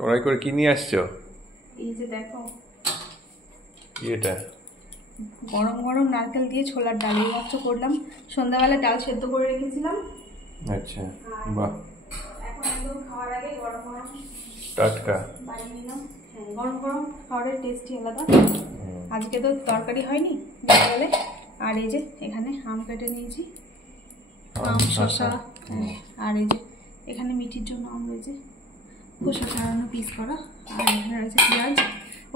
কড়াই করে কি নিয়ে আসছো? এই যে দেখো এটা গরম গরম নারকেল দিয়ে ছোলার ডাল এই মাত্র করলাম। সন্ধ্যাবেলা ডাল সেদ্ধ করে রেখেছিলাম। আচ্ছা, বাহ, এখন একদম খাওয়ার আগে গরম গরম টাটকা বানিয়ে নিলাম। হ্যাঁ, গরম গরম খাওয়ারের টেস্টই আলাদা। আজকে তো তরকারি হয়নি বিকেলে। আর এই যে এখানে আম কেটে নিয়েছি, আম শসা। হ্যাঁ, আর এই যে এখানে মিঠির জন্য আম রয়েছে, খোসা ছাড়ানো পিস করা। আর এখানে রয়েছে পেঁয়াজ।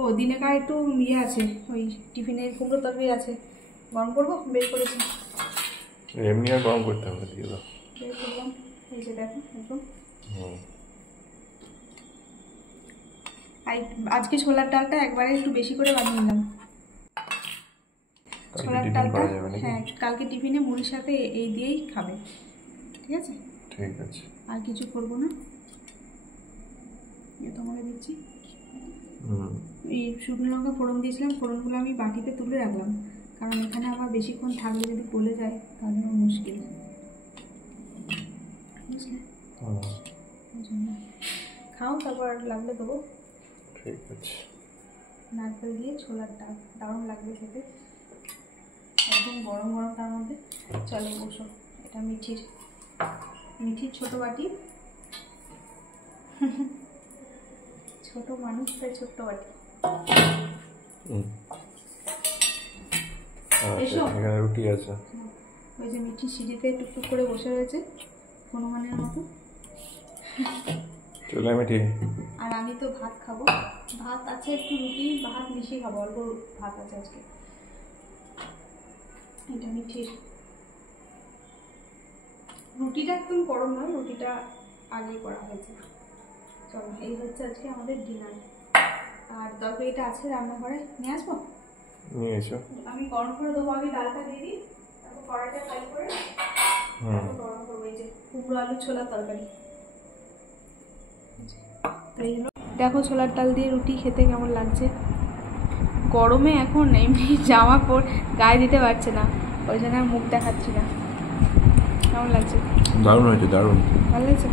ও দিনেকার একটু ইয়ে আছে, ওই টিফিনের কুমড়ো তরকারি আছে, গরম করবো, বের করেছি। এমনি আর গরম করতে হবে, দিয়ে দাও। বের করলাম, এই যে দেখো একদম। আজকে ছোলার ডালটা একবারে একটু বেশি করে বানিয়ে নিলাম। ছোলার ডালটা হ্যাঁ, কালকে টিফিনে মুড়ির সাথে এই দিয়েই খাবে। ঠিক আছে, ঠিক আছে, আর কিছু করবো না। তোমাকে দিচ্ছি। এই শুকনো লঙ্কা ফোড়ন দিয়েছিলাম, ফোড়নগুলো আমি বাটিতে তুলে রাখলাম, কারণ এখানে আবার বেশিক্ষণ থাকলে যদি গলে যায় তাহলে আমার মুশকিল, বুঝলে? খাও, তারপর লাগলে দেবো। ঠিক আছে। নারকেল দিয়ে ছোলার ডাল দারুণ লাগবে খেতে, একদম গরম গরম। তার মধ্যে চলো বসো। এটা মিঠির ছোট বাটি। ছোট মানুষ তাই ছোট্ট বাটি। এসো, এখানে রুটি আছে। ওই যে মিঠি সিঁড়িতে টুকটুক করে বসে রয়েছে হনুমানের মতো। চলে মিঠি। আর আমি তো ভাত খাবো, ভাত আছে একটু, রুটি ভাত মিশিয়ে খাবো, অল্প ভাত আছে আজকে। এটা মিঠির রুটিটা একদম গরম নয়, রুটিটা আগে করা হয়েছে। চলো, এই হচ্ছে আজকে আমাদের ডিনার। আর তরকারিটা আছে রান্নাঘরে, নিয়ে আসবো। নিয়ে এসো। আমি গরম করে দেবো, আগে ডালটা দিয়ে দিই, তারপর কড়াইটা ফ্রাই করে গরম করবো। এই যে কুমড়ো আলু ছোলার তরকারি। দেখো ছোলার ডাল দিয়ে রুটি খেতে কেমন লাগছে। গরমে এখন এমনি জামা গায়ে দিতে পারছে না, ওই জন্য মুখ দেখাচ্ছি না। কেমন লাগছে? দারুণ হয়েছে, দারুণ ভালো লাগছে।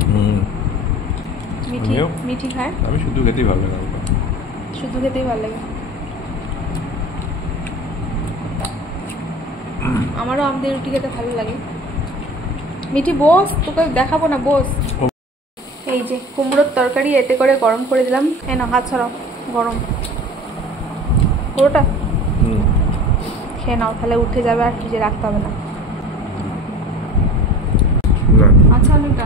মিঠি খায়? আমি শুধু খেতেই ভালো লাগে। শুধু খেতেই ভালো লাগে। আমারও আম দিয়ে রুটি খেতে ভালো লাগে। মিঠি বস, তোকে দেখাবো না, বস। এই যে কুমড়োর তরকারি এতে করে গরম করে দিলাম। এই না, হাত ছড়াও, গরম পুরোটা খেয়ে নাও, তাহলে উঠে যাবে আর ফ্রিজে রাখতে হবে না। আচ্ছা অনেকটা